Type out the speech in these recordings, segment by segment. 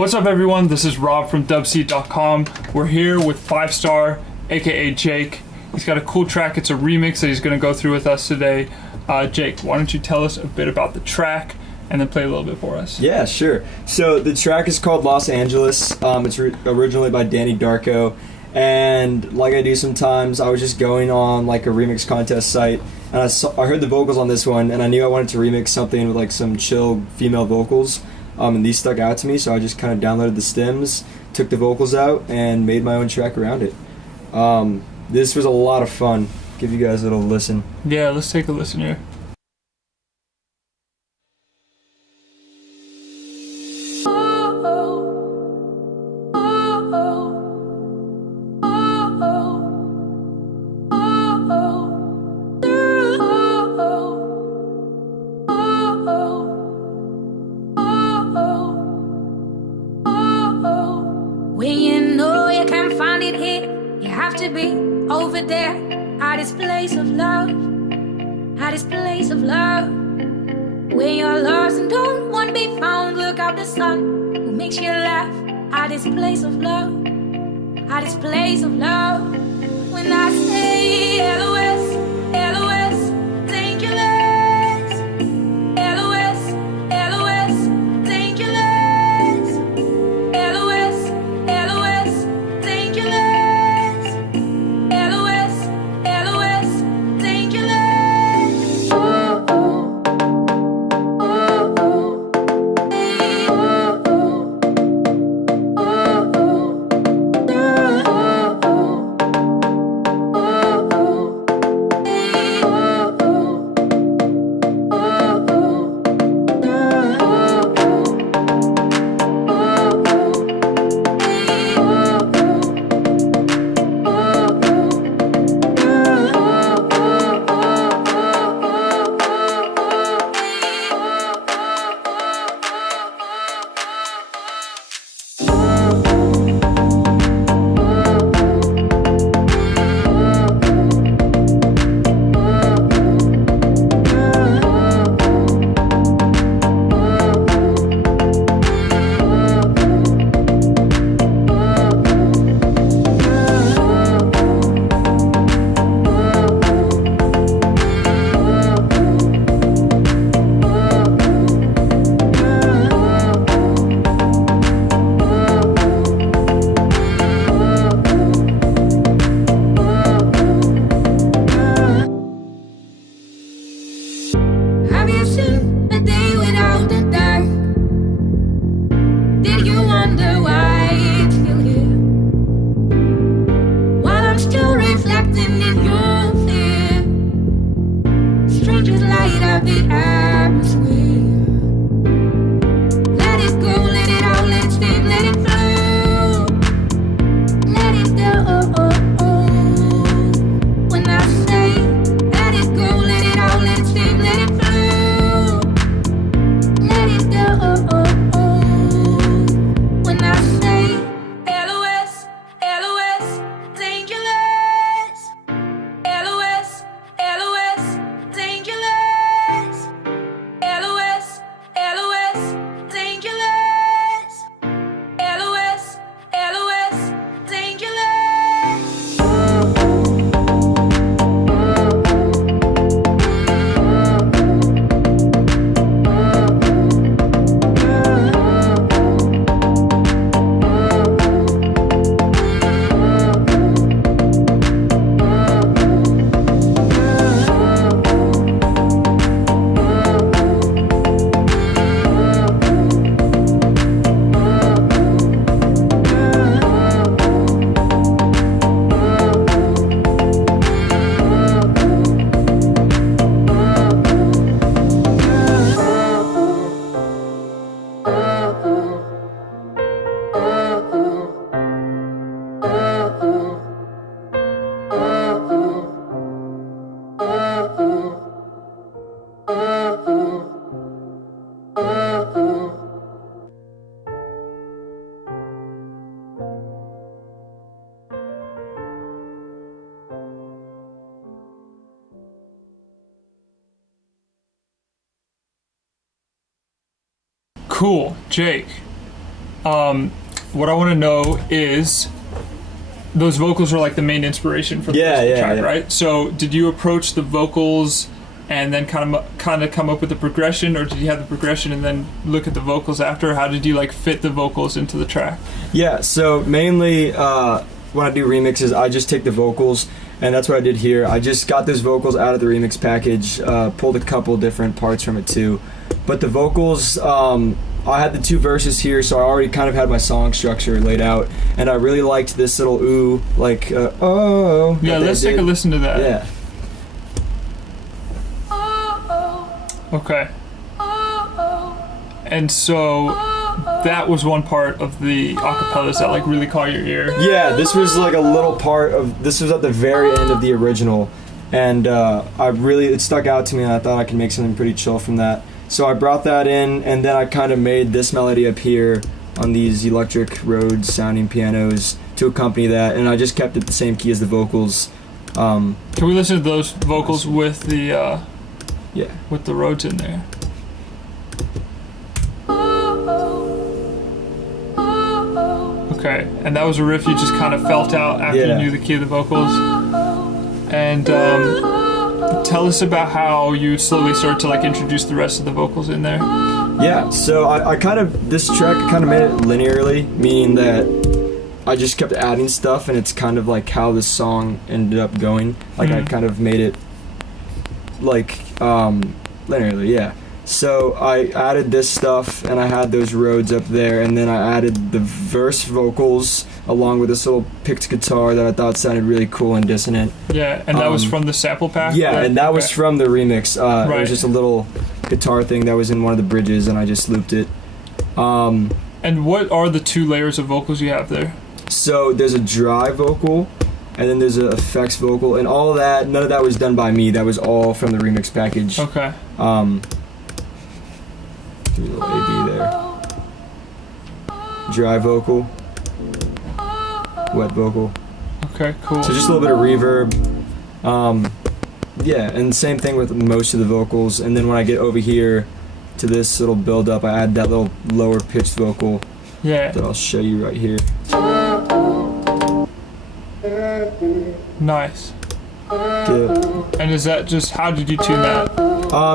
What's up, everyone? This is Rob from Dubseed.com. We're here with 5-Star, aka Jake. He's got a cool track. It's a remix that he's going to go through with us today. Jake, why don't you tell us a bit about the track and then play a little bit for us? Yeah, sure. So the track is called Los Angeles. It's originally by Danny Darko. And like I do sometimes, I was just going on like a remix contest site, and I heard the vocals on this one, and I knew I wanted to remix something with like some chill female vocals. And these stuck out to me, so I just kind of downloaded the stems, took the vocals out, and made my own track around it. This was a lot of fun. Give you guys a little listen. Yeah, let's take a listen here. When you know you can't find it here, you have to be over there, at this place of love, at this place of love. When you're lost and don't want to be found, look up the sun who makes you laugh, at this place of love, at this place of love. When I say LOS, LOS, dangerous, LOS, LOS, dangerous, LOS, LOS, dangerous, LOS, LOS, dangerous. Oh, oh, oh, oh, hey, oh, oh, oh, have you seen a day without the dark? Did you wonder why it's still here? While I'm still reflecting in your fear, strangers light up the atmosphere. Let it go, let it out, let it stay, let it flow. Let it go, oh, oh, oh. When I say let it go, let it out, let it stay, let it flow. Let it go, oh, oh, oh. When I say LOS, LOS, dangerous. LOS, LOS, dangerous. LOS, LOS, dangerous. LOS, LOS, dangerous. Oh, oh, Cool. Jake, what I want to know is those vocals are like the main inspiration for the rest of the track, right? So did you approach the vocals and then kind of come up with the progression, or did you have the progression and then look at the vocals after? How did you like fit the vocals into the track? Yeah, so mainly when I do remixes, I just take the vocals, and that's what I did here. I just got those vocals out of the remix package, pulled a couple different parts from it too. But the vocals, I had the 2 verses here, so I already kind of had my song structure laid out, and I really liked this little ooh, like, oh. Yeah, let's take a listen to that. Yeah. Okay. And so that was one part of the acapellas that like really caught your ear. Yeah, this was like a little part of, this was at the very end of the original, and it stuck out to me, and I thought I could make something pretty chill from that. So I brought that in, and then I kind of made this melody up here on these electric Rhodes sounding pianos to accompany that, and I just kept it the same key as the vocals. Can we listen to those vocals with the yeah, with the Rhodes in there? Okay, and that was a riff you just kind of felt out after you knew the key of the vocals. And tell us about how you slowly start to like introduce the rest of the vocals in there. Yeah, so I kind of, this track kind of made it linearly, meaning that I just kept adding stuff, and it's kind of like how this song ended up going. Like I kind of made it like linearly, yeah. So I added this stuff, and I had those Rhodes up there, and then I added the verse vocals along with this little picked guitar that I thought sounded really cool and dissonant. Yeah, and that was from the sample pack? Yeah, and that was from the remix. Right. It was just a little guitar thing that was in one of the bridges, and I just looped it. And what are the 2 layers of vocals you have there? So there's a dry vocal, and then there's an effects vocal, and all of that, none of that was done by me. That was all from the remix package. Okay. A little A-B there. Dry vocal, wet vocal. Okay, cool. So just a little bit of reverb. Yeah, and same thing with most of the vocals. And then when I get over here to this little build up, I add that little lower pitched vocal. Yeah. That I'll show you right here. Nice. Good. And is that just, how did you tune that?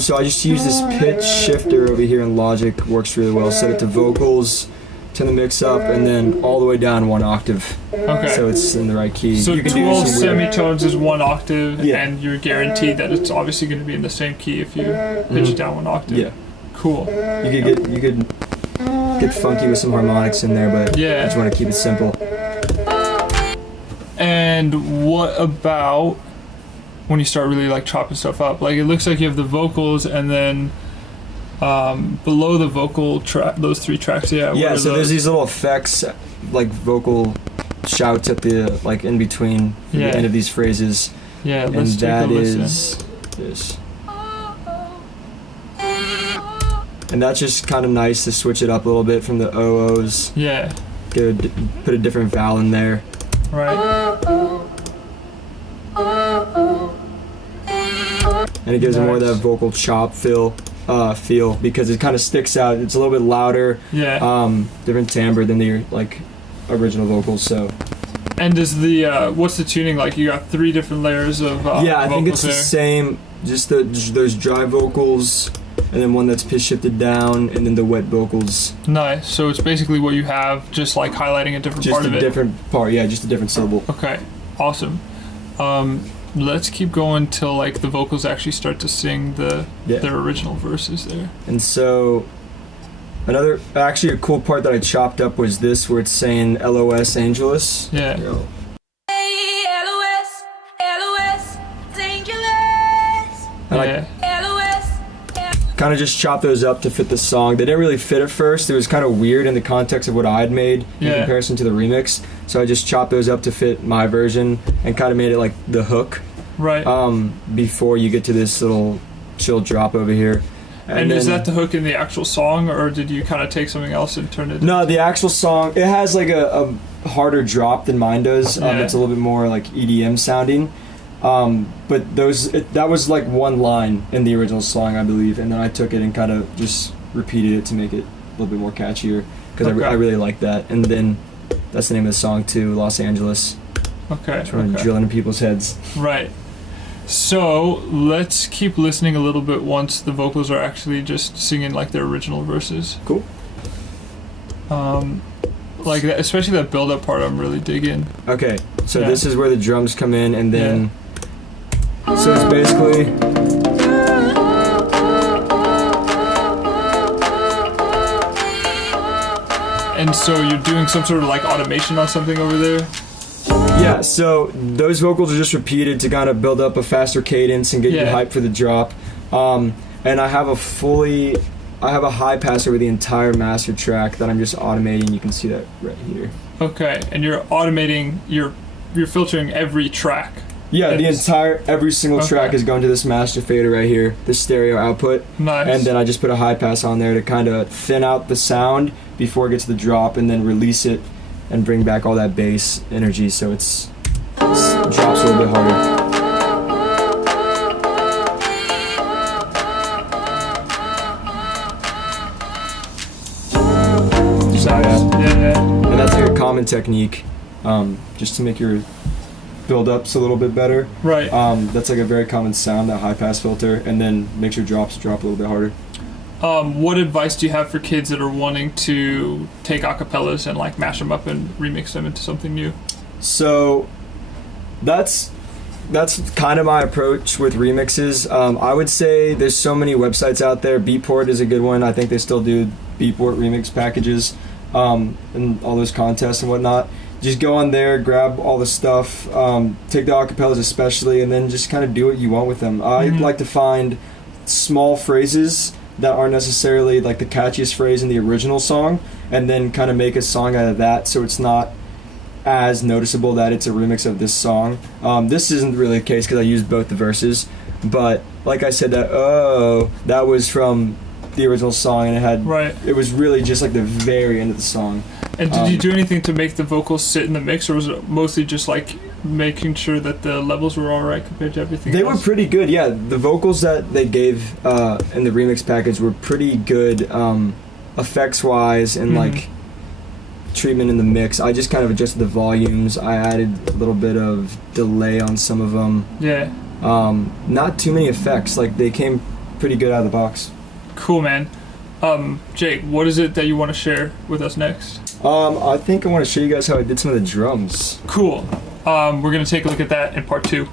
So I just use this pitch shifter over here in Logic. Works really well. Set it to vocals, turn the mix up, and then all the way down 1 octave. Okay. So it's in the right key. So you can 12 do some weird semitones is 1 octave, Yeah. and you're guaranteed that it's obviously going to be in the same key if you pitch it down 1 octave. Yeah. Cool. You could get funky with some harmonics in there, but Yeah. I just want to keep it simple. And what about when you start really like chopping stuff up? Like it looks like you have the vocals, and then below the vocal track, those 3 tracks. Yeah. Yeah. So there's those? these little effects, like vocal shouts at the like in between the end of these phrases. Yeah. And Let's take a that listen. is this. And that's just kind of nice to switch it up a little bit from the OOs. Yeah. Put a different vowel in there. Right. And it gives it more of that Nice. vocal chop feel because it kind of sticks out. It's a little bit louder, Yeah. different timbre than the like original vocals. So And does the what's the tuning like? You got 3 different layers of yeah, I think it's vocals the same. Just those dry vocals, and then one that's pitch shifted down, and then the wet vocals. Nice. So it's basically what you have, just like highlighting a different Just part a of it. different part. Yeah, just a different syllable. Okay. Awesome. Let's keep going till like the vocals actually start to sing their original verses there. And so actually a cool part that I chopped up was this, where it's saying LOS Angeles. Yeah. Hey, LOS, LOS, dangerous. And Yeah. LOS, kind of just chopped those up to fit the song. They didn't really fit at first. It was kind of weird in the context of what I had made in Yeah. comparison to the remix. So I just chopped those up to fit my version and kind of made it like the hook Right. before you get to this little chill drop over here. and is then- that the hook in the actual song, or did you kind of take something else and turn it? No, the actual song, it has like a harder drop than mine does. Yeah. It's a little bit more like EDM sounding. But that was like 1 line in the original song, I believe, and then I took it and kind of just repeated it to make it a little bit more catchier. because Okay. I really like that. And then that's the name of the song too, Los Angeles. Okay. Trying to drill into people's heads. Right. So let's keep listening a little bit once the vocals are actually just singing like their original verses. Cool. Like that, especially that build-up part, I'm really digging. Okay, so Yeah. this is where the drums come in, and then so it's basically And so you're doing some sort of like automation on something over there. yeah. So those vocals are just repeated to kind of build up a faster cadence and get you Yeah. hyped for the drop. And I have a high pass over the entire master track that I'm just automating. You can see that right here. Okay, and you're automating. You're filtering every track. Yeah, every single track Okay. is going to this master fader right here, the stereo output. Nice. And then I just put a high pass on there to kind of thin out the sound before it gets to the drop, and then release it and bring back all that bass energy so it drops a little bit harder. Yeah. And that's like a common technique, just to make your build-ups a little bit better. Right. That's like a very common sound, that high pass filter, and then makes your drops drop a little bit harder. What advice do you have for kids that are wanting to take acapellas and like mash them up and remix them into something new? So that's kind of my approach with remixes. I would say there's so many websites out there. Beatport is a good one. I think they still do Beatport remix packages, and all those contests and whatnot. Just go on there, grab all the stuff, take the acapellas especially, and then just kind of do what you want with them. I like to find small phrases that aren't necessarily like the catchiest phrase in the original song, and then kind of make a song out of that so it's not as noticeable that it's a remix of this song. This isn't really the case because I used both the verses, but like I said, that was from the original song, and it was really just like the very end of the song. And did you do anything to make the vocals sit in the mix, or was it mostly just like making sure that the levels were all right compared to everything They else? were pretty good, yeah. The vocals that they gave in the remix package were pretty good, effects-wise, and like treatment in the mix. I just kind of adjusted the volumes. I added a little bit of delay on some of them. Yeah. Not too many effects. Like, they came pretty good out of the box. Cool, man. Jake, what is it that you want to share with us next? I think I want to show you guys how I did some of the drums. Cool. We're going to take a look at that in part 2.